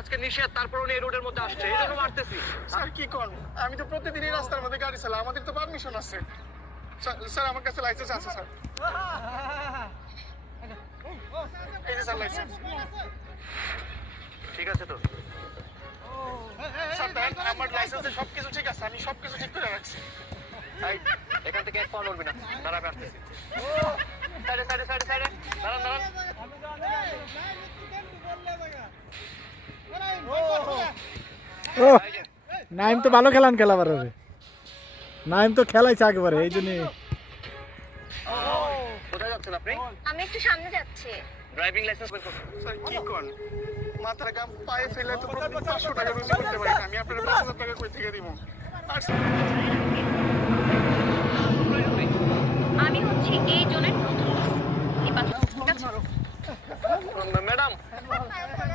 আজকে নিষেধ তারপর উনি এই রোডের মধ্যে আসছে। এই জন্য মারতেছি। স্যার কি কোন? আমি তো প্রতিদিনই রাস্তার মধ্যে গাড়ি চালাই। আমাদের তো পারমিশন আছে। স্যার আমার কাছে লাইসেন্স আছে স্যার। এই যে স্যার লাইসেন্স ঠিক আছে তো? স্যার আমার লাইসেন্সে সবকিছু ঠিক আছে। আমি সবকিছু ঠিক করে রাখছি। এই, এখান থেকে এক পাও নড়বি না। দাঁড়াবে আসতেছি। সাইডে সাইডে সাইডে সাইডে। দাঁড়ান দাঁড়ান। ও নাইম তো ভালো খেলান খেলা পারে নাইম তো খেলাইছে একেবারে এই জন্য কোথায় যাচ্ছেন আপনি আমি একটু সামনে যাচ্ছি ড্রাইভিং লাইসেন্স বের করুন স্যার কি কোন মাথার গাম পায়ে ফেলে তো প্রতিদিন পাঁচশো টাকা রুজি করতে পারি আমি আপনার টাকা কই থেকে দিব আমি হচ্ছি এই জনের নতুন boss।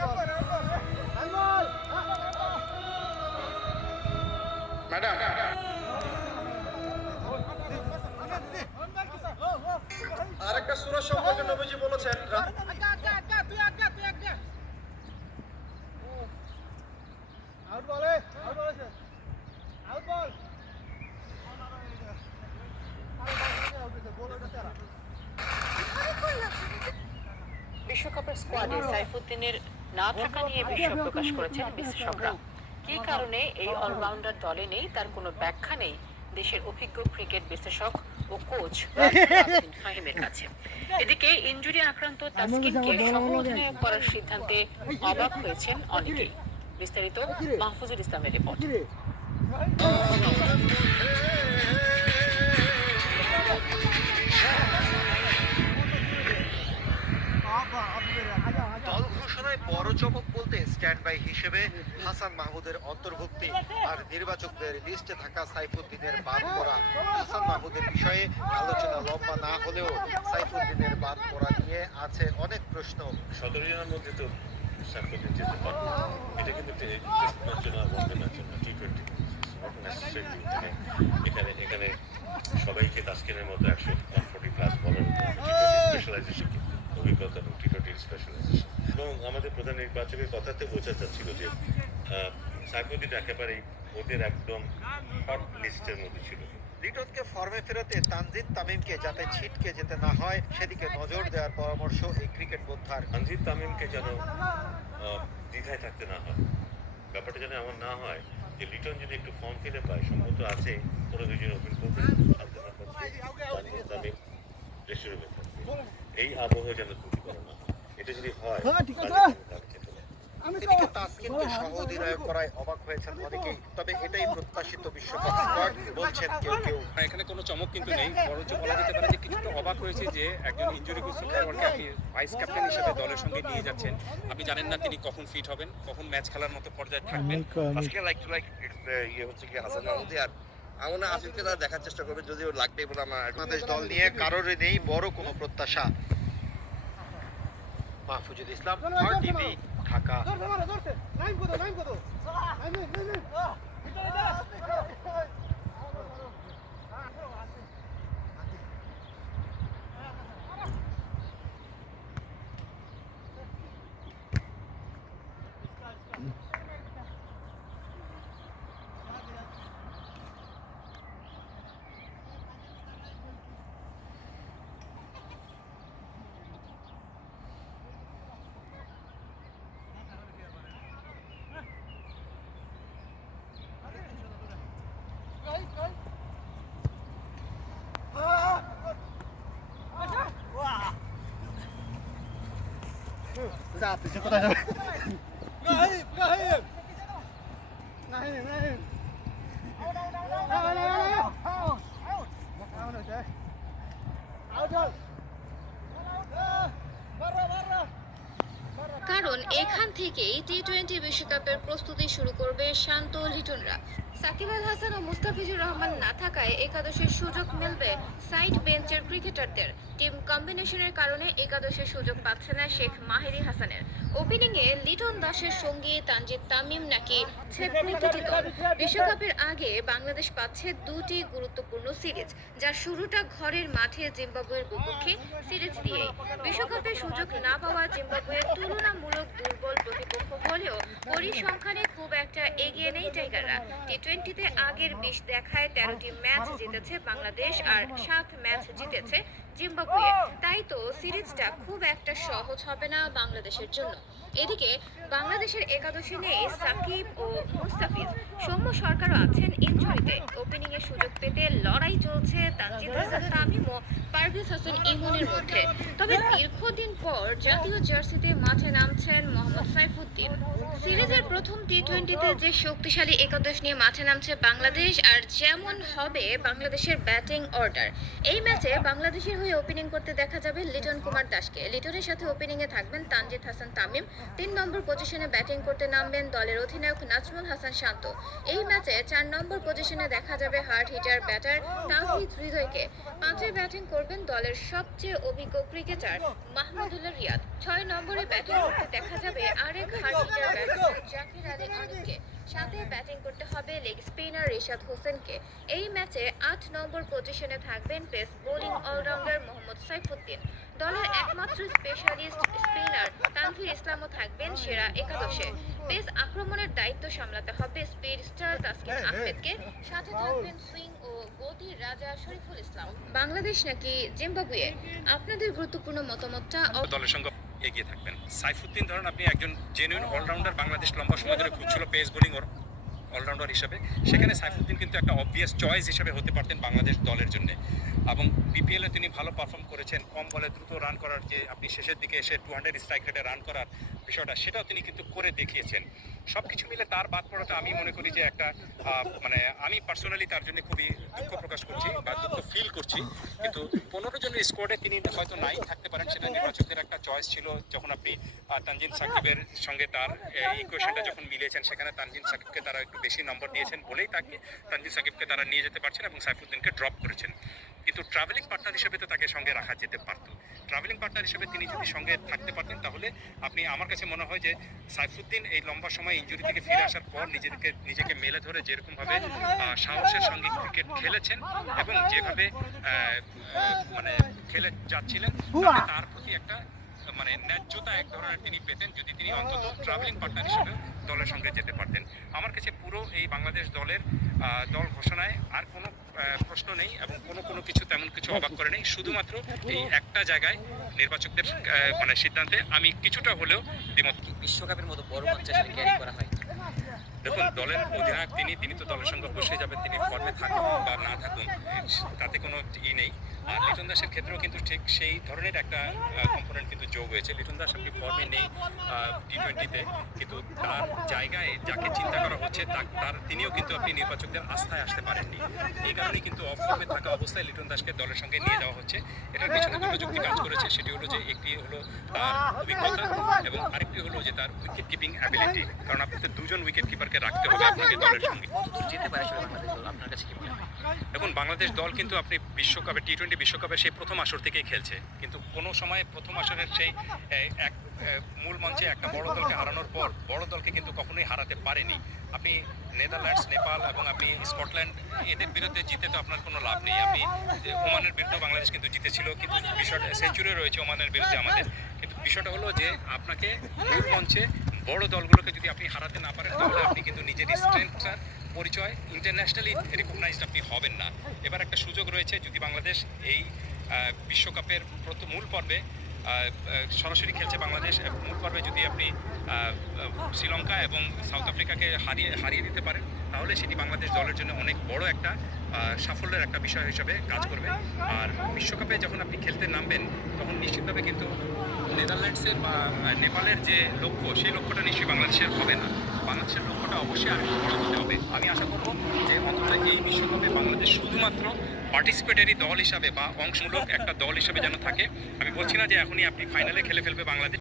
বিশ্বকাপের স্কোয়াডে সাইফুদ্দিনের না থাকা নিয়ে বিস্ময় প্রকাশ করেছেন বিশ্লেষকরা। কী কারণে এই অলরাউন্ডার দলে নেই তার কোনো ব্যাখ্যা নেই? দেশের অভিজ্ঞ ক্রিকেট বিশ্লেষক ও কোচ ফাহিমের কাছে। এদিকে ইনজুরি আক্রান্ত তাসকিনকে সহ অধিনায়ক করার সিদ্ধান্তে অবাক হয়েছেন অনেকেই। বিস্তারিত মাহফুজুল ইসলামের রিপোর্ট। বলতে হিসেবে হাসান মাহমুদের অন্তর্ভুক্তি আর নির্বাচকদের লিস্টে থাকা সাইফুদ্দিনের বাদ পড়া। হাসান মাহমুদের বিষয়ে আলোচনা লম্বা না হলেও সাইফুদ্দিনের বাদ পড়া নিয়ে আছে অনেক প্রশ্ন। সতেরো জনের মধ্যে তো যেতে পারবে এটা কিন্তু এখানে এখানে সবাইকে তাস্কিনের মতো একশো ওয়ান ফোর্টি প্লাস বলার স্পেশালাইজেশন অভিজ্ঞতা এবং টি টোয়েন্টি স্পেশালাইজেশন এবং আমাদের প্রধান নির্বাচকের কথাতে বোঝা যাচ্ছিল যে সাইফুদ্দিন একেবারেই ওদের একদম হট লিস্টের মধ্যে ছিল। লিটনকে ফর্মে ফেরাতে তানজিদ তামিমকে যাতে ছিটকে যেতে না হয় সেদিকে নজর দেওয়ার পরামর্শ এই ক্রিকেট বোদ্ধার। মনজিদ তামিমকে যেন দ্বিধায় থাকতে না হয়। ব্যাপারটা যেন এমন না হয় যে লিটন যদি একটু ফর্ম ফিরে পায় সম্ভবত আছে ওরা দুজন ওপেন করবে তানজিদ তামিম রুমে থাকবে এই আবহ যেন ত্রুটি করা না এটা যদি হয় তাসকিনকে সহ অধিনায়ক করায় অবাক হয়েছেন অনেকেই তবে এটাই প্রত্যাশিত বিশ্বকাপ স্কোয়াড বলছেন কেউ কেউ। এখানে কোনো চমক কিন্তু নেই বরঞ্চ বলা যেতে পারে যে কিছুটা অবাক হয়েছে যে একজন ইঞ্জুরিগ্রস্ত খেলোয়াড়কে আপনি ভাইস ক্যাপ্টেন হিসেবে দলের সঙ্গে নিয়ে যাচ্ছেন। আপনি জানেন না তিনি কখন ফিট হবেন কখন ম্যাচ খেলার মতো পর্যায়ে থাকবেন? আজকে লাইক টু লাইক ইয়ে হচ্ছে কি হাসান মাহমুদি আর আমার আসিফকে তারা দেখার চেষ্টা করবে যদিও লাগবে বলে আমার বাংলাদেশ দল নিয়ে কারোর নেই বড় কোনো প্রত্যাশা। মাহফুজুল ইসলাম আর টিভি ঢাকা কারণ এখান থেকেই টি টোয়েন্টি বিশ্বকাপের প্রস্তুতি শুরু করবে শান্ত লিটনরা। সাকিব আল হাসান ও মুস্তাফিজুর রহমান না থাকায় একাদশের সুযোগ মিলবে সাইড বেঞ্চের ক্রিকেটারদের। টিম কম্বিনেশনের কারণে একাদশের সুযোগ পাচ্ছে না শেখ মাহেদি হাসানের। ওপেনিংয়ে লিটন দাসের সঙ্গে তানজিদ তামিম নাকি বিশ্বকাপের আগে বাংলাদেশ পাচ্ছে দুটি গুরুত্বপূর্ণ সিরিজ যার শুরুটা ঘরের মাঠে জিম্বাবুয়ের বিপক্ষে সিরিজ দিয়ে। বিশ্বকাপে সুযোগ না পাওয়া জিম্বাবুয়ের তুলনামূলক দুর্বল প্রতিপক্ষ হলেও পরিসংখ্যানে খুব একটা এগিয়ে নেই টাইগাররা। টি টোয়েন্টিতে আগের বিশ দেখায় তেরোটি ম্যাচ জিতেছে বাংলাদেশ আর সাত ম্যাচ জিতেছে জিম্বাবুয়ে। তাই তো সিরিজটা খুব একটা সহজ হবে না বাংলাদেশের জন্য। এদিকে বাংলাদেশের একাদশে নেই সাকিব ও মুস্তাফিজ। সৌম্য সরকারও আছেন ইনজুরিতে ওপেনিং এর সুযোগ পেতে লড়াই চলছে তানজিদ হাসান, তামিম ও পারভেজ হাসান ইমনের মধ্যে। তবে দীর্ঘদিন পর জাতীয় জার্সিতে মাঠে নামছেন মোহাম্মদ সাইফুদ্দিন। সিরিজের প্রথম টি টোয়েন্টিতে যে শক্তিশালী একাদশ নিয়ে মাঠে নামছে বাংলাদেশ, আর যেমন হবে বাংলাদেশের ব্যাটিং অর্ডার। এই ম্যাচে বাংলাদেশের হয়ে ওপেনিং করতে দেখা যাবে লিটন কুমার দাসকে। লিটনের সাথে ওপেনিংয়ে থাকবেন তানজিদ হাসান তামিম। তিন নম্বর পজিশনে ব্যাটিং করতে নামবেন দলের অধিনায়ক নাজমুল হাসান শান্ত। এই ম্যাচে চার নম্বর পজিশনে দেখা যাবে হার্ড হিটার ব্যাটার তাওহিদ হৃদয়কে। পাঁচে ব্যাটিং করবেন দলের সবচেয়ে অভিজ্ঞ ক্রিকেটার মাহমুদুল্লাহ রিয়াদ। ছয় নম্বরে ব্যাটিং করতে দেখা যাবে আরেক ব্যাটসম্যান জাকির আলী অনিককে সাথে ব্যাটিং করতে হবে লেগ স্পিনার রিশাদ হোসেনকে। এই ম্যাচে আট নম্বর পজিশনে থাকবেন pace bowling allrounder Mohammad Saifuddin. দলের একমাত্র স্পেশালিস্ট স্পিনার তানভীর ইসলামও থাকবেন সেরা একাদশে। পেস আক্রমণের দায়িত্ব সামলাতে হবে স্পিড স্টার তাসকিন আহমেদকে। সাথে থাকবেন সুইং ও গতির রাজা শরীফুল ইসলাম। বাংলাদেশ নাকি জিম্বাবুয়ে? আপনাদের গুরুত্বপূর্ণ মতামতটা দলের সঙ্গে এগিয়ে থাকবেন। সাইফুদ্দিন আপনি একজন জেনুইন অলরাউন্ডার বাংলাদেশ লম্বা সময় ধরে খুঁজছিল পেস বোলিং ওর অলরাউন্ডার হিসেবে। সেখানে সাইফুদ্দিন কিন্তু একটা অবভিয়াস চয়েস হিসেবে হতে পারতেন বাংলাদেশ দলের জন্য। এবং বিপিএলে তিনি ভালো পারফর্ম করেছেন, কম বলে দ্রুত রান করার যে আপনি শেষের দিকে এসে টু হান্ড্রেড স্ট্রাইক রেটে রান করার বিষয়টা, সেটাও তিনি কিন্তু করে দেখিয়েছেন। সব কিছু মিলে তার বাদ পড়াটা আমি মনে করি যে একটা মানে আমি পার্সোনালি তার জন্য খুবই দুঃখ প্রকাশ করছি বা দুঃখ ফিল করছি। কিন্তু পনেরো জনের স্কোয়াডে তিনি হয়তো নাই থাকতে পারেন, সেটা নির্বাচকদের একটা চয়েস ছিল। যখন আপনি তানজিন সাকিবের সঙ্গে তার ইকুয়েশনটা যখন মিলিয়েছেন, সেখানে তানজিন সাকিবকে তারা একটু বেশি নম্বর দিয়েছেন বলেই তাকে, তানজিন সাকিবকে তারা নিয়ে যেতে পারছেন এবং সাইফুদ্দিনকে ড্রপ করেছেন। কিন্তু ট্রাভেলিং পার্টনার হিসেবে তো তাকে সঙ্গে রাখা যেতে পারতো। ট্রাভেলিং পার্টনার হিসেবে তিনি যদি সঙ্গে থাকতে পারতেন, তাহলে আপনি, আমার কাছে মনে হয় যে সাইফুদ্দিন এই লম্বা সময় ইঞ্জুরি থেকে ফিরে আসার পর নিজেকে নিজেকে মেলে ধরে যেরকমভাবে সাহসের সঙ্গে ক্রিকেট খেলেছেন এবং যেভাবে মানে খেলে যাচ্ছিলেন তার প্রতি একটা মানে ন্যায্যতা এক ধরনের তিনি পেতেন যদি তিনি অন্তত ট্রাভেলিং পার্টনার হিসেবে দলের সঙ্গে যেতে পারতেন। আমার কাছে পুরো এই বাংলাদেশ দলের দল ঘোষণায় আর কোনো প্রশ্ন নেই এবং কোনো কোনো কিছু তেমন কিছু অবাক করে নেই। শুধুমাত্র এই একটা জায়গায় নির্বাচকদের মানে সিদ্ধান্তে আমি কিছুটা হলেও বিশ্বকাপের মতো বড় মঞ্চে ক্যারি করা হয়। দেখুন, দলের অধিনায়ক তিনি তিনি তো দলের সঙ্গে বসে যাবেন, তিনি ফর্মে থাকুন বা না থাকুন তাতে কোনো ই নেই। আর লিটন দাসের ক্ষেত্রেও কিন্তু ঠিক সেই ধরনের একটা কম্পোনেন্ট কিন্তু যোগ হয়েছে। লিটন দাস আপনি ফর্মে নেই টি টোয়েন্টিতে কিন্তু তার জায়গায় যাকে চিন্তা করা হচ্ছে তার, তিনিও কিন্তু আপনি নির্বাচকদের আস্থায় আসতে পারেননি। এই কারণে কিন্তু অফ ফর্মে থাকা অবস্থায় লিটন দাসকে দলের সঙ্গে নিয়ে যাওয়া হচ্ছে। এটার পেছনে দুটো যুক্তি কাজ করেছে, সেটি হলো যে একটি হলো তার অভিজ্ঞতা এবং আরেকটি হলো যে তার উইকেট কিপিং অ্যাবিলিটি কারণ আপনাকে দুজন উইকেট কিপারকে রাখতে হবে আপনাকে দলের সঙ্গে। যেতে পারে আসলে বাংলাদেশ দল আপনার কাছে কি মনে হয়? দেখুন বাংলাদেশ দল কিন্তু আপনি বিশ্বকাপে টি টোয়েন্টি বিশ্বকাপের সেই প্রথম আসর থেকেই খেলছে। কিন্তু কোনো সময় প্রথম আসরের সেই এক মূল মঞ্চে একটা বড় দলকে হারানোর পর বড় দলকে কিন্তু কখনোই হারাতে পারেনি। আপনি নেদারল্যান্ডস নেপাল এবং আপনি স্কটল্যান্ড এদের বিরুদ্ধে জিতে তো আপনার কোনো লাভ নেই। আপনি ওমানের বিরুদ্ধে বাংলাদেশ কিন্তু জিতেছিল কিন্তু বিষয়টা সেঞ্চুরি রয়েছে ওমানের বিরুদ্ধে আমাদের। কিন্তু বিষয়টা হলো যে আপনাকে মূল মঞ্চে বড় দলগুলোকে যদি আপনি হারাতে না পারেন, তাহলে আপনি কিন্তু নিজের স্ট্রেংথটার পরিচয় ইন্টারন্যাশনালি রিকগনাইজড আপনি হবেন না। এবার একটা সুযোগ রয়েছে, যদি বাংলাদেশ এই বিশ্বকাপের প্রথম মূল পর্বে সরাসরি খেলছে বাংলাদেশ মূল পর্বে যদি আপনি শ্রীলঙ্কা এবং সাউথ আফ্রিকাকে হারিয়ে হারিয়ে দিতে পারেন, তাহলে সেটি বাংলাদেশ দলের জন্য অনেক বড় একটা সাফল্যের একটা বিষয় হিসাবে কাজ করবে। আর বিশ্বকাপে যখন আপনি খেলতে নামবেন, তখন নিশ্চিতভাবে কিন্তু নেদারল্যান্ডসের বা নেপালের যে লক্ষ্য, সেই লক্ষ্যটা নিশ্চয়ই বাংলাদেশের হবে না। বাংলাদেশের লক্ষ্যটা অবশ্যই আর বড় হতে হবে। আমি আশা করব যে অন্তত এই বিশ্বকাপে বাংলাদেশ শুধুমাত্র পার্টিসিপেটারি দল হিসাবে বা অংশমূলক একটা দল হিসাবে যেন থাকে। আমি বলছি না যে এখনই আপনি ফাইনালে খেলে ফেলবে বাংলাদেশ।